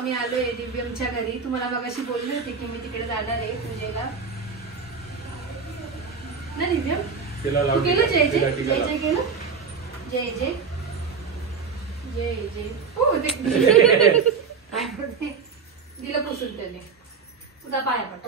आम्ही आलोय दिव्यमच्या घरी. तुम्हाला मगाशी बोलली होती की मी तिकडे जाणार आहे पूजेला ना दिव्यम. तू केलं जय जय जय जय केलं जय जय जय जय. हो दिलं पुसून त्याने. तुझा पाया पड.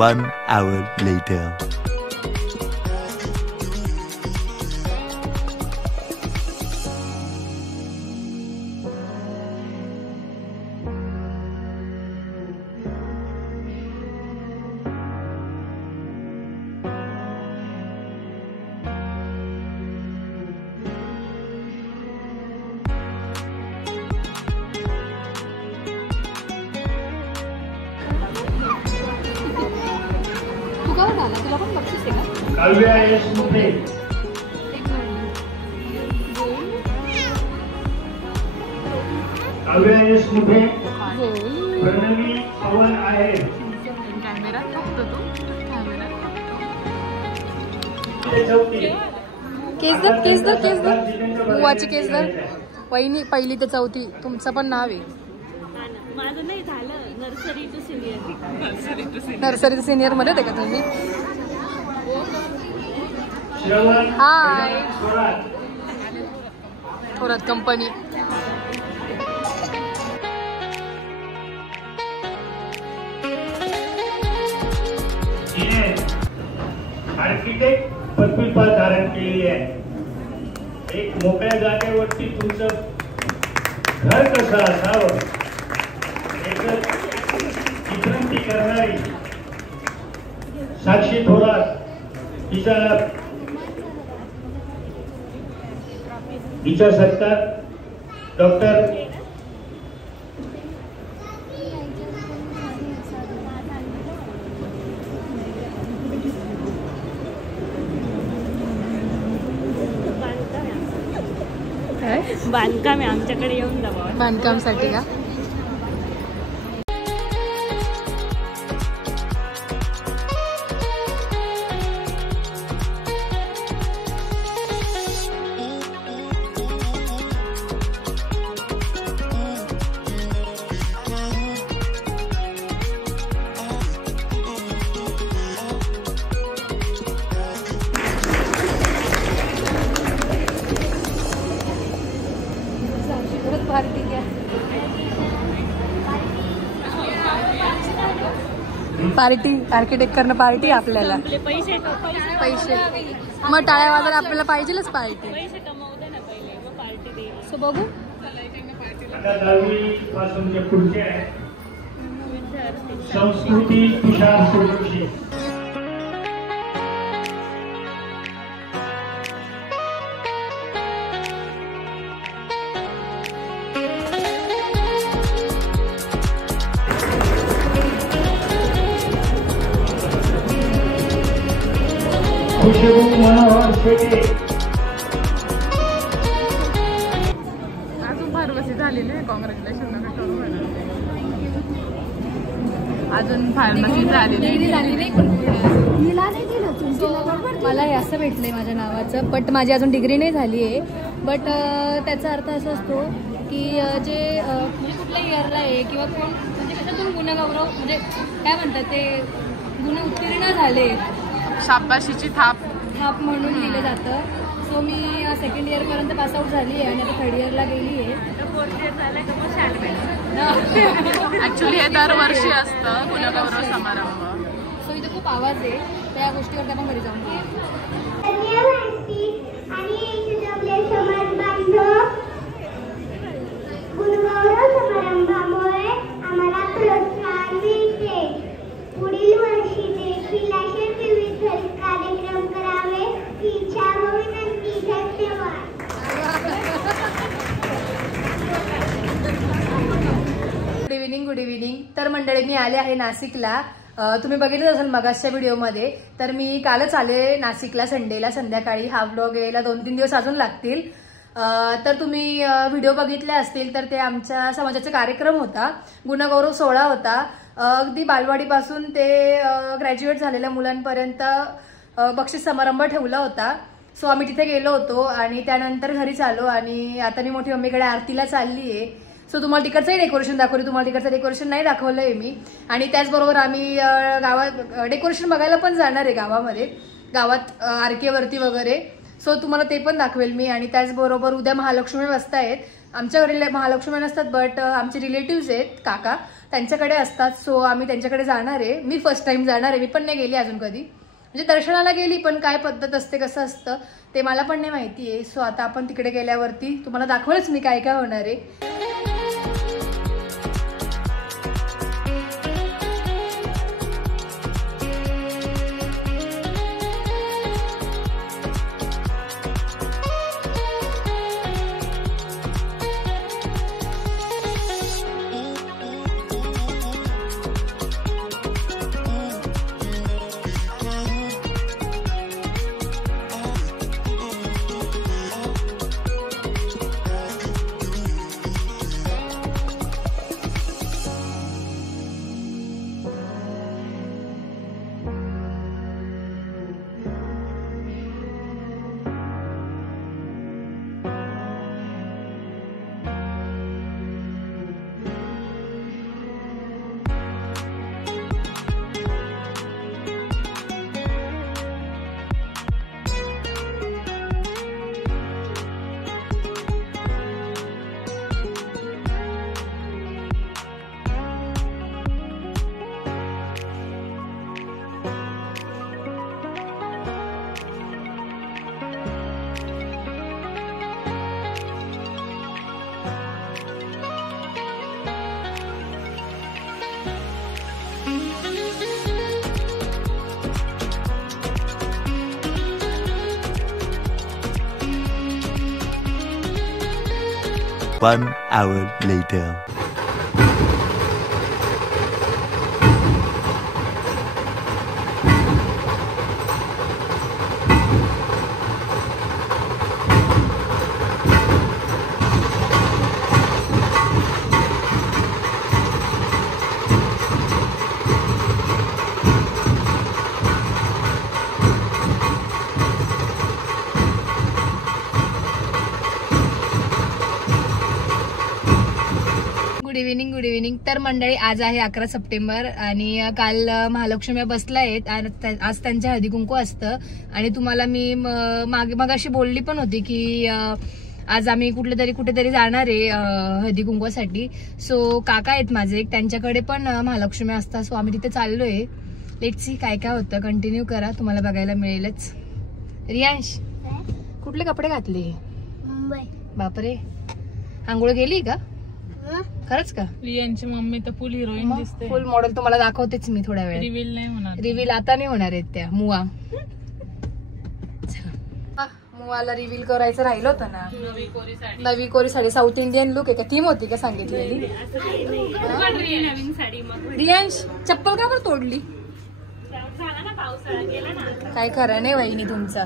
One hour later. काव्या यश मुठे, काव्या यश मुठे, प्रणवी पवन आहे. केस दर बुवाची केस दर. वहिनी पहिली ते चौथी तुमचं पण नाव आहे. माझं नाही झालं. Nursery to senior. Nursery to senior मध्ये होते का तुम्ही? हाय थोरात कंपनी. आर्किटेक्ट पदवी धारण केली आहे. एक मोकळ्या जागेवरती तुमचं घर कसं असावं विश्रांती करणारी साक्षी थोरात हिचा सत्कार डॉक्टर बांधकाम आहे आमच्याकडे येऊन जावं. बांधकामसाठी का? पार्टी आर्किटेक्ट करणं पार्टी आपल्याला. पैसे मग टाळ्या वाजवून आपल्याला पाहिजेलच पार्टी. पैसे कमवते ना पहिले मग पार्टी देईल. सो बघू आता 10वी पासूनचे पुढचे आहे संस्कृती तुषार सोडूची. खुशबू मनोहर शेटे. अजून फार्मसी झाली नाही. कॉंग्रॅच्युलेशन नका करू म्हणा. अजून फार्मसी झाली नाही. मला हे असं भेटलंय माझ्या नावाचं बट माझी अजून डिग्री नाही झाली आहे. बट त्याचा अर्थ असा असतो की जे म्हणजे कुठल्या इयरला आहे किंवा कोण म्हणजे कशातून गुणगौरव म्हणजे काय म्हणतात ते गुण उत्तीर्ण झाले शाबाशीची थाप म्हणून दिलं जातं. सो मी सेकंड इयरपर्यंत पासआउट झाली आहे आणि आता थर्ड इयरला गेली आहे. फोर्थ इयर झालं का मग शाळेत ऍक्च्युली हे दरवर्षी असतं गुणगौरव समारंभ. सो इथे खूप आवाज आहे त्या गोष्टीवर आपण घरी जाऊन गुणगौरव समारंभामुळे आम्हाला प्रोत्साहन मिळते. पुढील वर्षी देखील असे विविध कार्यक्रम करावे ही इच्छा व विनंती. धन्यवाद. तर मंडळी मी आले आहे नाशिकला. तुम्ही बघितलं असेल मगासच्या व्हिडिओमध्ये. तर मी कालच आले नाशिकला संडेला संध्याकाळी. हा व्लॉग यायला 2-3 दिवस अजून लागतील. तर तुम्ही व्हिडिओ बघितले असतील तर ते आमच्या समाजाचा कार्यक्रम होता. गुणगौरव सोहळा होता. अगदी बालवाडीपासून ते ग्रॅज्युएट झालेल्या मुलांपर्यंत बक्षीस समारंभ ठेवला होता. सो आम्ही तिथे गेलो होतो आणि त्यानंतर घरीच आलो आणि आता मी मोठी मम्मीकडे आरतीला चालली आहे. सो तुम्हाला तिकडचंही डेकोरेशन दाखवली. तुम्हाला तिकडचं डेकोरेशन नाही दाखवलंय मी. आणि त्याचबरोबर आम्ही गावात डेकोरेशन बघायला पण जाणार आहे गावात आरकेवरती वगैरे. सो तुम्हाला ते पण दाखवेल मी. आणि त्याचबरोबर उद्या महालक्ष्मी बसतायत. आमच्याकडे महालक्ष्मी नसतात बट आमचे रिलेटिव्ह आहेत काका, त्यांच्याकडे असतात. सो आम्ही त्यांच्याकडे जाणार आहे. मी फर्स्ट टाइम जाणार आहे. मी पण नाही गेली अजून कधी. म्हणजे दर्शनाला गेली पण काय पद्धत असते कसं असतं ते मला पण नाही माहिती आहे. सो आता आपण तिकडे गेल्यावरती तुम्हाला दाखवलंच मी काय काय होणार आहे. One hour later. Good evening. तर मंडळी आज आहे 11 सप्टेंबर आणि काल महालक्ष्मी बसला आहेत. आज त्यांच्या हळदी कुंकू असतं. आणि तुम्हाला मी मगाशी बोलली पण होती की आज आम्ही कुठेतरी जाणार आहे हळदी कुंकवासाठी. सो काका आहेत माझे, त्यांच्याकडे पण महालक्ष्मी असतात. सो आम्ही तिथे चाललोय. लेट्स सी काय काय होतं. कंटिन्यू करा, तुम्हाला बघायला मिळेलच. रियांश कुठले कपडे घातले? मुंबई. बापरे, आंघोळ गेली का? खरंच का? रियांची मम्मी तर फुल हिरोईन दिसते. फुल मॉडेल तुम्हाला दाखवतेच मी थोड्या वेळ. रिव्हील नाही होणार. रिव्हील आता नाही होणार आहेत त्या मुवा. मुवाला रिव्हील करायचं राहिलं होतं ना. नवी कोरी साडी साऊथ इंडियन लुक आहे का? थीम होती का सांगितलेली? नवीन साडी. मग रियांश चप्पल का बरं तोडली? झाला ना पावसाळा, गेला ना. काय खरं नाही वहिनी तुमचा.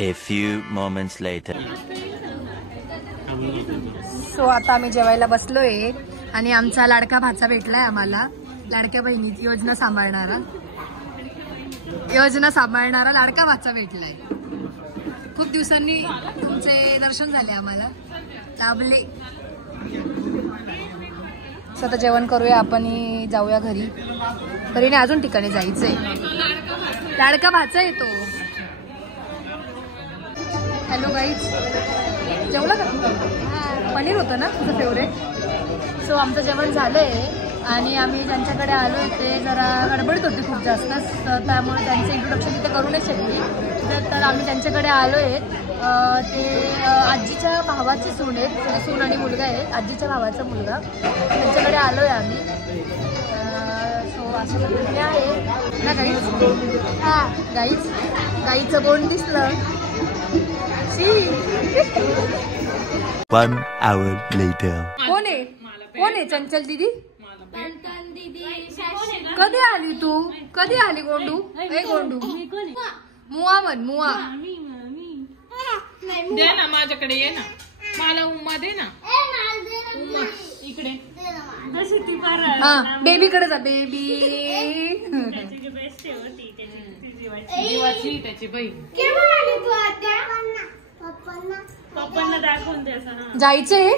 A few moments later. So आता आम्ही जेवायला बसलोय आणि आमचा लाडका भाचा भेटलाय आम्हाला. लाडक्या बहिणीची योजना सांभाळणारा लाडका भाचा भेटलाय. खूप दिवसांनी तुमचे दर्शन झाले आम्हाला, लाभले. सो आता जेवण करूया आपण, जाऊया घरी. तरी नाही, अजून ठिकाणी जायचंय. लाडका भाचा येतो. हॅलो गाईज, जेवला का? पनीर होतं ना तुझं फेवरेट. सो आमचं जेवण झालंय आणि आम्ही ज्यांच्याकडे आलोय ते जरा गडबडीत होते खूप जास्त, तर त्यामुळे त्यांचं इंट्रोडक्शन तिथे करू नाही शकली. तर आम्ही त्यांच्याकडे आलोय. ते आजीच्या भावाची सून आहेत, सून आणि मुलगा आहे, आजीच्या भावाचा मुलगा. त्यांच्याकडे आलोय आम्ही. सो असं पद्धतीने आहे ना गाईज. हां गाईचं बोंड दिसलं. 1 hour later. कोण आहे चंचल दीदी? कधी आली तू? कधी आली गोंडू? ए गोंडू, मुआ म्हण, मुआ. दे ना माझ्याकडे, ये ना, मला उम्मा दे ना. उम्मा इकडे. जशी ती हा, बेबीकडे जा. बेबी बेस्ट होती त्याची त्याची बहीण. पप्पांना दाखवून द्यायचं ना. जायचंय.